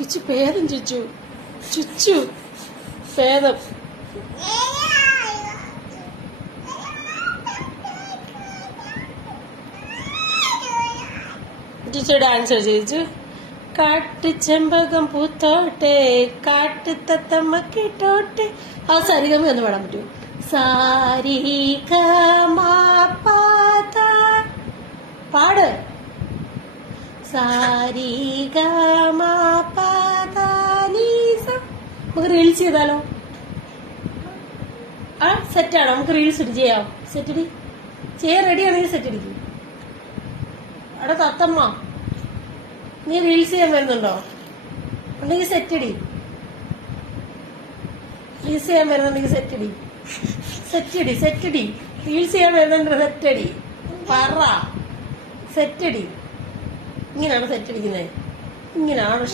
ചുച്ചു പേദം ചുച്ചു ചുച്ചു പേദം. ചുച്ചു dance ചോദിച്ചു. കാട്ടുചെമ്പകം പൂത്തോട്ടെ കാട്ടുതത്തമ്മ കേട്ടോട്ടെ. ആ സരിഗമ ഒന്ന് പാടാൻ പറ്റൂ? പാട്. നമുക്ക് റീൽസ് ചെയ്താലോ? ആ സെറ്റാണോ? നമുക്ക് റീൽസ് ഇട്ട് ചെയ്യാം. സെറ്റടി ചെയ്യാൻ റെഡി ആണെങ്കിൽ സെറ്റടിക്കും. അവിടെ തത്തമ്മ നീ റീൽസ് ചെയ്യാൻ വരുന്നുണ്ടോ? ഉണ്ടെങ്കിൽ സെറ്റടി. റീൽസ് ചെയ്യാൻ വരുന്നുണ്ടെങ്കിൽ സെറ്റടി. സെറ്റടി റീൽസ് ചെയ്യാൻ വരുന്നുണ്ട്. സെറ്റടി പറ. സെറ്റടി. ഇങ്ങനെയാണ് സെറ്റടിക്കുന്നത്. ഇങ്ങനെയാണ്